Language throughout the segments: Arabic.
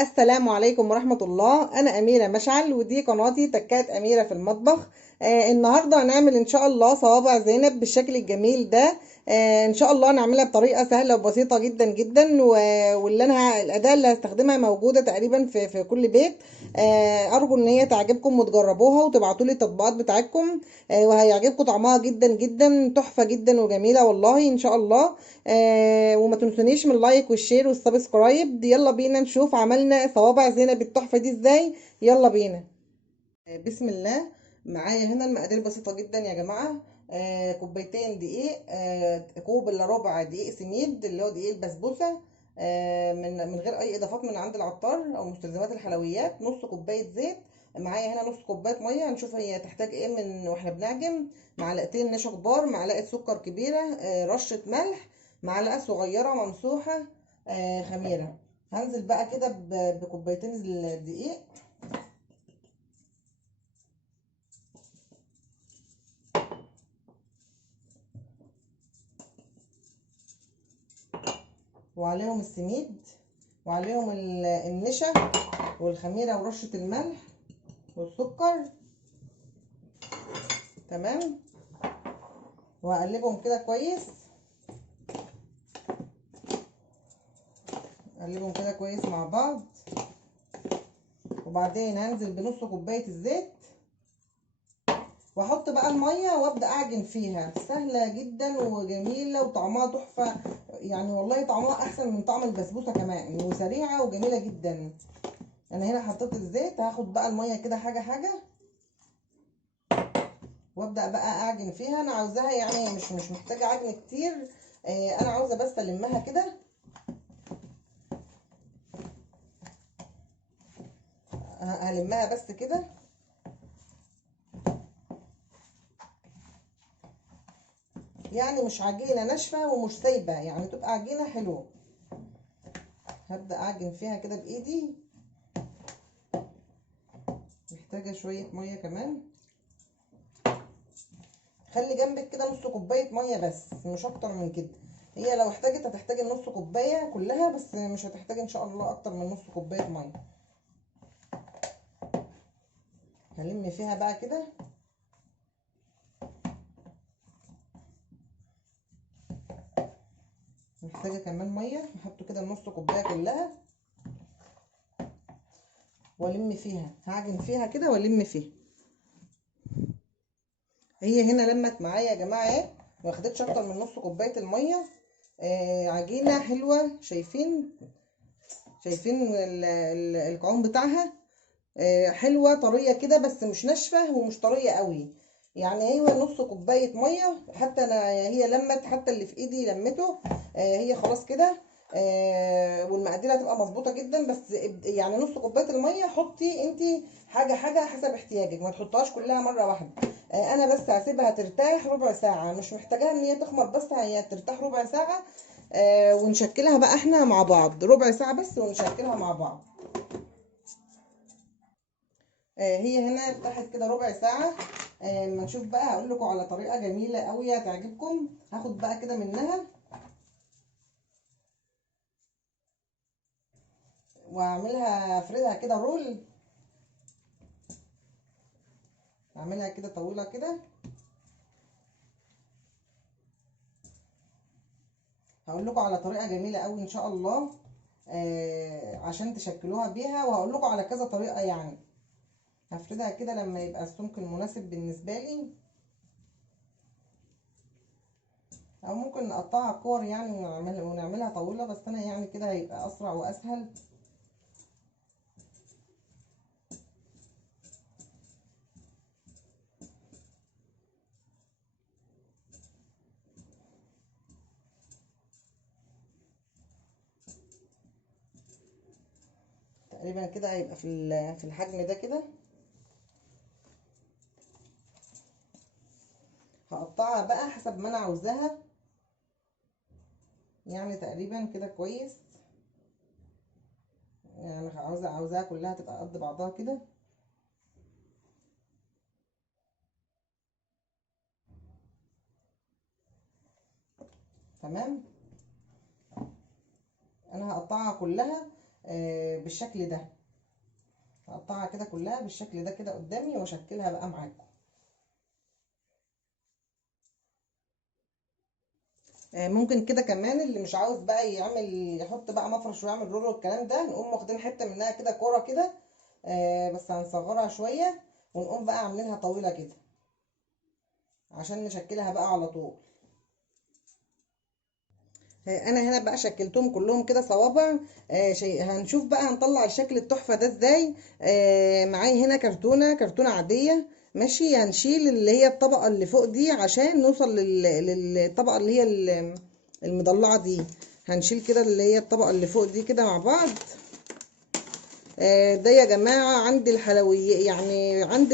السلام عليكم ورحمة الله. أنا أميرة مشعل ودي قناتي تكات أميرة في المطبخ. النهاردة هنعمل إن شاء الله صوابع زينب بالشكل الجميل ده. إن شاء الله نعملها بطريقة سهلة وبسيطة جدا جدا، واللي أنا الأداة اللي هستخدمها موجودة تقريبا في كل بيت. أرجو إن هي تعجبكم وتجربوها وتبعتوا لي التطبيقات بتاعتكم. وهيعجبكم طعمها جدا جدا، تحفة جدا وجميلة والله إن شاء الله. وما تنسونيش من اللايك والشير والسبسكرايب. يلا بينا نشوف عملنا صوابع زينب التحفة دي ازاي. يلا بينا. بسم الله. معايا هنا المقادير بسيطة جدا يا جماعة. كوبايتين دقيق، كوب الا ربع دقيق سميد اللي هو دقيق البسبوسة. من غير اي اضافات من عند العطار او مستلزمات الحلويات. نص كوباية زيت. معايا هنا نص كوباية مية. هنشوف هي تحتاج ايه من واحنا بنعجن. معلقتين نشا كبار، معلقة سكر كبيرة، رشة ملح، معلقة صغيرة ممسوحة خميرة. هنزل بقى كده بكوبايتين الدقيق. وعليهم السميد، وعليهم النشا والخميرة ورشة الملح والسكر. تمام. وهقلبهم كده كويس. اقلبهم كده كويس مع بعض. وبعدين هنزل بنص كوباية الزيت، واحط بقى المية وابدأ اعجن فيها. سهلة جدا وجميلة وطعمها تحفة، يعني والله طعمها احسن من طعم البسبوسة كمان، وسريعة وجميلة جدا. انا هنا حطيت الزيت، هاخد بقى المية كده حاجة حاجة وابدأ بقى اعجن فيها. انا عاوزاها يعني مش محتاجة عجن كتير. انا عاوزة بس المها كده. هلمها بس كده. يعني مش عجينة ناشفة ومش سايبة، يعني تبقى عجينة حلوة. هبدأ اعجن فيها كده بايدي. محتاجة شوية مية كمان. خلي جنبك كده نص كوباية مية بس، مش اكتر من كده. هي لو احتاجت هتحتاج النص كوباية كلها، بس مش هتحتاج ان شاء الله اكتر من نص كوباية مية. هلم فيها بقى كده. محتاجة كمان مية، هحط كده النص كوباية كلها والم فيها. هعجن فيها كده والم فيها. هي هنا لمت معايا يا جماعة اهي، ما خدتش اكتر من نص كوباية المية. عجينة حلوة. شايفين القوام بتاعها. حلوة طرية كده، بس مش ناشفة ومش طرية قوي. يعني هي نص كوباية مية. حتى انا هي لمت، حتى اللي في ايدي لمته. هي خلاص كده. والمقادير هتبقى مظبوطة جدا. بس يعني نص كوباية المية حطي انتي حاجة حاجة حسب احتياجك، ما تحطهاش كلها مرة واحدة. انا بس هسيبها ترتاح ربع ساعة، مش محتاجاها ان هي تخمر، بس هي ترتاح ربع ساعة. ونشكلها بقى احنا مع بعض ربع ساعة بس ونشكلها مع بعض. هي هنا ارتاحت كده ربع ساعة. اما نشوف بقى هقول لكم على طريقة جميلة قوي هتعجبكم. هاخد بقى كده منها واعملها، افردها كده رول. اعملها كده طويلة كده. هقول لكم على طريقة جميلة قوي ان شاء الله. عشان تشكلوها بيها، وهقول لكم على كذا طريقة يعني. هفردها كده لما يبقى السمك المناسب بالنسبة لي، او ممكن نقطعها كور يعني ونعملها طويلة، بس انا يعني كده هيبقى اسرع واسهل. تقريبا كده هيبقى في الحجم ده كده. هقطعها بقى حسب ما انا عاوزاها، يعني تقريبا كده كويس. يعني عاوزاها كلها تبقى قد بعضها كده. تمام. انا هقطعها كلها. بالشكل ده. هقطعها كده كلها بالشكل ده كده قدامي واشكلها بقى معاكم. ممكن كده كمان اللي مش عاوز بقى يحط بقى مفرش ويعمل رول والكلام ده، نقوم واخدين حته منها كده كوره كده، بس هنصغرها شويه، ونقوم بقى عاملينها طويله كده عشان نشكلها بقى على طول. انا هنا بقى شكلتهم كلهم كده صوابع. هنشوف بقى هنطلع الشكل التحفه ده ازاي. معايا هنا كرتونه عاديه. ماشي، هنشيل اللي هي الطبقه اللي فوق دي عشان نوصل للطبقه اللي هي المضلعه دي. هنشيل كده اللي هي الطبقه اللي فوق دي كده مع بعض. ده يا جماعة عند الحلويات، يعني عند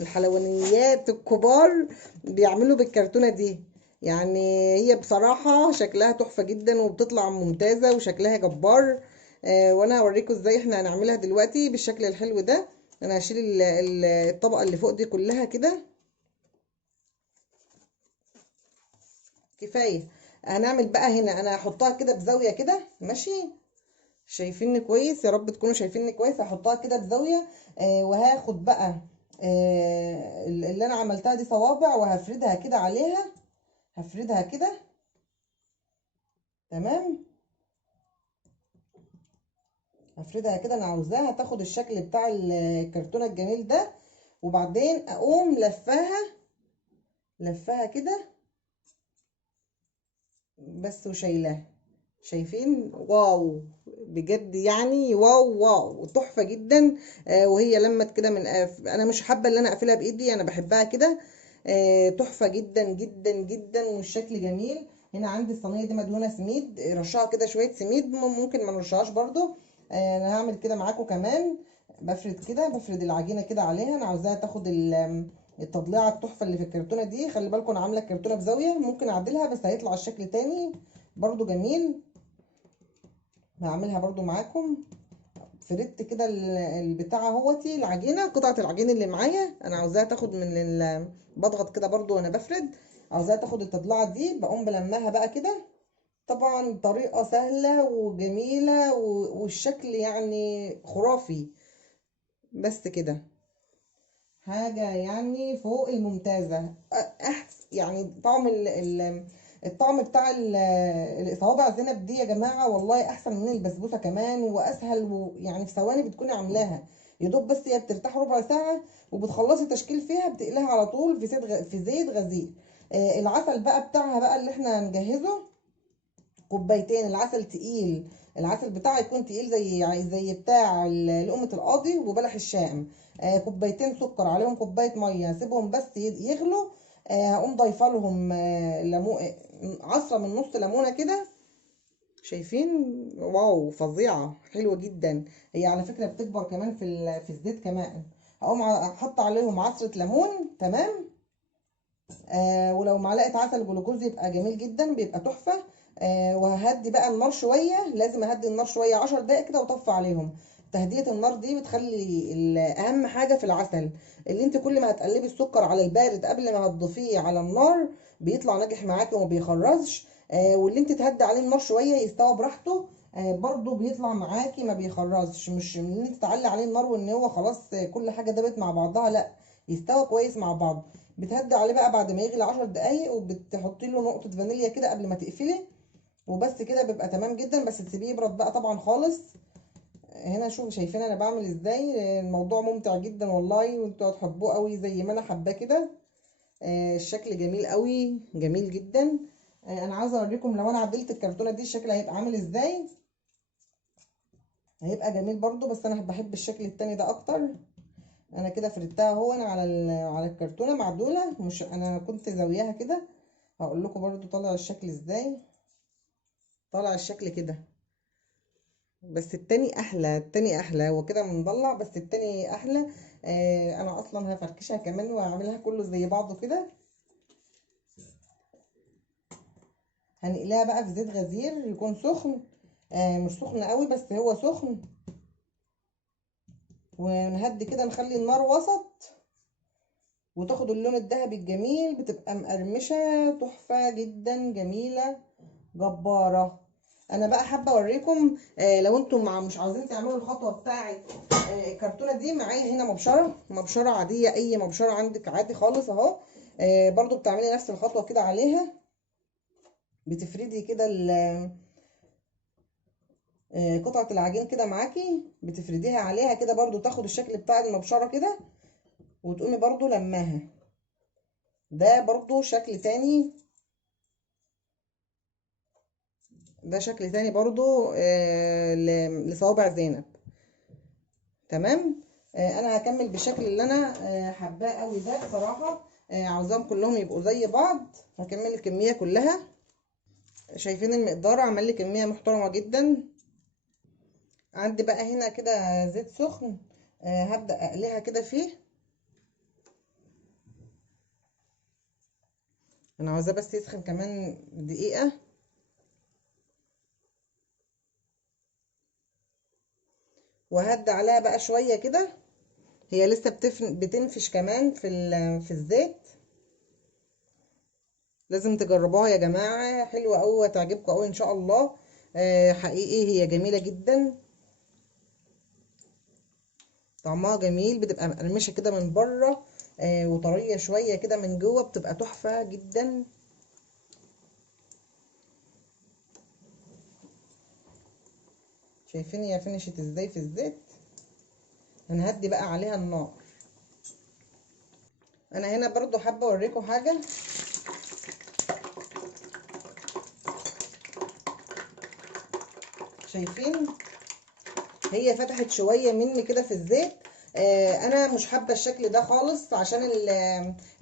الحلوانيات الكبار بيعملوا بالكرتونة دي. يعني هي بصراحة شكلها تحفة جدا وبتطلع ممتازة وشكلها جبار. وانا هوريكم ازاي احنا هنعملها دلوقتي بالشكل الحلو ده. انا هشيل الطبقة اللي فوق دي كلها كده. كفاية. هنعمل بقى هنا، انا هحطها كده بزاوية كده. ماشي، شايفيني كويس؟ يا رب تكونوا شايفيني كويس. هحطها كده بزاوية. وهاخد بقى اللي انا عملتها دي صوابع، وهفردها كده عليها. هفردها كده. تمام. هفردها كده، انا عاوزاها تاخد الشكل بتاع الكرتونة الجميل ده. وبعدين اقوم لفاها كده بس وشايلاها. شايفين؟ واو، بجد يعني واو واو تحفة جدا. وهي لمت كده انا مش حابة ان انا اقفلها بايدي، انا بحبها كده. تحفة جدا جدا جدا والشكل جميل. هنا عندي الصينية دي مدهونة سميد، رشها كده شوية سميد، ممكن ما نرشهاش برضو. انا هعمل كده معاكم كمان. بفرد العجينة كده عليها. انا عاوزاها تاخد التضليعة التحفة اللي في الكرتونة دي. خلي بالكم انا عاملة الكرتونة بزاوية، ممكن اعدلها بس هيطلع الشكل تاني برضو جميل. هعملها برضو معاكم. فردت كده البتاع اهوتي العجينه، قطعه العجين اللي معايا انا عاوزاها تاخد بضغط كده برضو وانا بفرد. عاوزاها تاخد التضلعه دي، بقوم بلمها بقى كده. طبعا طريقه سهله وجميله والشكل يعني خرافي. بس كده حاجة يعني فوق الممتازة. يعني الطعم بتاع الصوابع زينب دي يا جماعة والله أحسن من البسبوسة كمان، وأسهل، ويعني في ثواني بتكوني عاملاها. يدوب بس هي بترتاح ربع ساعة وبتخلصي تشكيل فيها، بتقليها على طول في زيت غزير. العسل بقى بتاعها بقى اللي احنا هنجهزه كوبايتين. العسل تقيل، العسل بتاعه يكون تقيل زي بتاع لقمة القاضي وبلح الشام. كوبايتين سكر عليهم كوباية مية، سيبهم بس يغلوا. هقوم ضايفه لهم عصرة من نص ليمونة كده. شايفين؟ واو فظيعة حلوة جدا. هي على فكرة بتكبر كمان في الزيت كمان. هقوم حط عليهم عصرة ليمون. تمام. ولو معلقه عسل جلوكوز يبقى جميل جدا، بيبقى تحفه. وههدي بقى النار شويه، لازم اهدي النار شويه 10 دقايق كده واطفي عليهم. تهدئه النار دي بتخلي اهم حاجه في العسل، اللي انت كل ما هتقلبي السكر على البارد قبل ما هتضيفيه على النار بيطلع ناجح معاكي وما بيخرزش. واللي انت تهدي عليه النار شويه يستوى براحته، برضو بيطلع معاكي ما بيخرزش. مش ان انت تعلي عليه النار وان هو خلاص كل حاجه دابت مع بعضها، لا، يستوى كويس مع بعض. بتهدي عليه بقى بعد ما يغلي 10 دقايق، وبتحطي له نقطه فانيليا كده قبل ما تقفلي. وبس كده بيبقى تمام جدا، بس تسيبيه يبرد بقى طبعا خالص. هنا شوفوا شايفين انا بعمل ازاي. الموضوع ممتع جدا والله، وانتوا هتحبوه قوي زي ما انا حباه كده. الشكل جميل قوي، جميل جدا. انا عاوزه اوريكم لو انا عدلت الكرتونه دي الشكل هيبقى عامل ازاي. هيبقى جميل برضو، بس انا بحب الشكل التاني ده اكتر. انا كده فردتها اهو انا على الكرتونه معدوله، مش انا كنت زاوياها كده. هقول لكم برضو طالع الشكل ازاي. طالع الشكل كده، بس التاني احلى. التاني احلى، هو كده مضلع بس التاني احلى. انا اصلا هفركشها كمان وهعملها كله زي بعضه كده. هنقليها بقى في زيت غزير يكون سخن. مش سخن قوي بس هو سخن. ونهدي كده، نخلي النار وسط، وتاخد اللون الذهبي الجميل، بتبقى مقرمشة تحفة جدا جميلة جبارة. انا بقى حابه اوريكم لو انتم مش عاوزين تعملوا الخطوه بتاعه الكرتونه دي. معايا هنا مبشره عاديه، اي مبشره عندك عادي خالص اهو. برضو بتعملي نفس الخطوه كده عليها، بتفردي كده قطعه العجين كده معاكي، بتفرديها عليها كده برضو تاخد الشكل بتاع المبشره كده، وتقومي برضو لماها. ده برضو شكل تاني، ده شكل تاني برضو لصوابع زينب. تمام. انا هكمل بالشكل اللي انا حباه قوي ده بصراحه. عاوزاهم كلهم يبقوا زي بعض. هكمل الكميه كلها. شايفين المقدار عمل لي كميه محترمه جدا. عندي بقى هنا كده زيت سخن، هبدا اقليها كده فيه. انا عاوزاه بس يسخن كمان دقيقه. وهدي عليها بقى شويه كده، هي لسه بتنفش كمان في الزيت. لازم تجربوها يا جماعه، حلوه قوي وهتعجبكم قوي ان شاء الله. حقيقي هي جميله جدا، طعمها جميل، بتبقى مقرمشه كده من بره وطريه شويه كده من جوه، بتبقى تحفه جدا. شايفين هي فنشت ازاي في الزيت. هنهدي بقى عليها النار. انا هنا برضو حابه اوريكم حاجه. شايفين هي فتحت شويه مني كده في الزيت. انا مش حابه الشكل ده خالص، عشان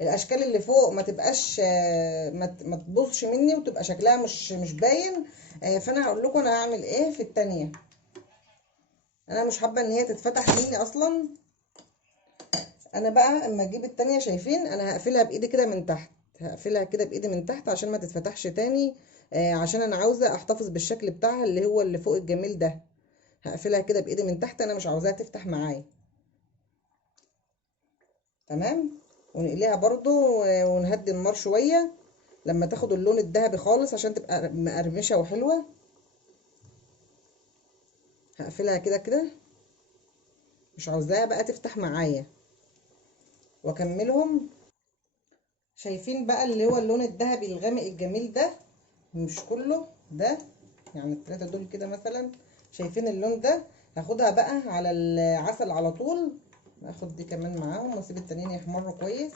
الاشكال اللي فوق ما تبقاش ما تبوظش مني وتبقى شكلها مش باين. فانا هقول لكم انا هعمل ايه في التانية. انا مش حابه ان هي تتفتح مني اصلا. انا بقى اما اجيب التانية، شايفين انا هقفلها بايدي كده من تحت، هقفلها كده بايدي من تحت عشان ما تتفتحش تاني. عشان انا عاوزه احتفظ بالشكل بتاعها اللي هو اللي فوق الجميل ده. هقفلها كده بايدي من تحت، انا مش عاوزاها تفتح معايا. تمام. ونقليها برضو ونهدي النار شويه لما تاخد اللون الذهبي خالص عشان تبقى مقرمشه وحلوه. هقفلها كده كده، مش عاوزاها بقى تفتح معايا. واكملهم. شايفين بقى اللي هو اللون الذهبي الغامق الجميل ده، مش كله ده، يعني التلاتة دول كده مثلا. شايفين اللون ده؟ هاخدها بقى على العسل على طول. هاخد دي كمان معاهم واسيب التانيين يحمروا كويس.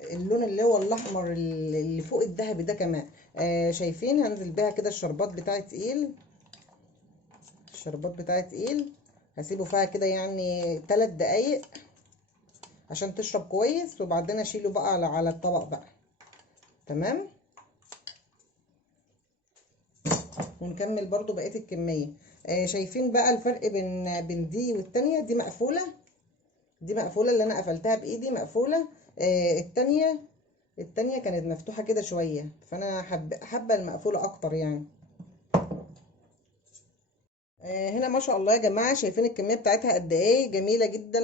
اللون اللي هو الاحمر اللي فوق الذهبي ده كمان. شايفين هنزل بيها كده. الشربات بتاعي تقيل، الشربات بتاعي تقيل. هسيبه فيها كده يعني 3 دقايق عشان تشرب كويس، وبعدين اشيله بقى على الطبق بقى. تمام. ونكمل برضو بقية الكمية. شايفين بقى الفرق بين دي والتانية؟ دي مقفولة، دي مقفولة اللي انا قفلتها بايدي مقفولة. التانية كانت مفتوحة كده شوية، فانا حابة المقفولة اكتر يعني. هنا ما شاء الله يا جماعة، شايفين الكمية بتاعتها قد ايه؟ جميلة جدا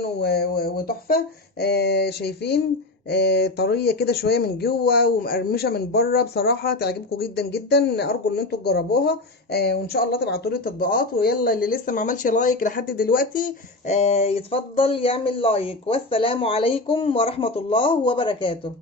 وتحفة. شايفين طرية كده شوية من جوه ومقرمشة من بره. بصراحة تعجبكم جدا جدا، ارجو ان انتوا تجربوها. وان شاء الله تبعتوا لي التطبيقات. ويلا اللي لسه ما عملش لايك لحد دلوقتي يتفضل يعمل لايك. والسلام عليكم ورحمة الله وبركاته.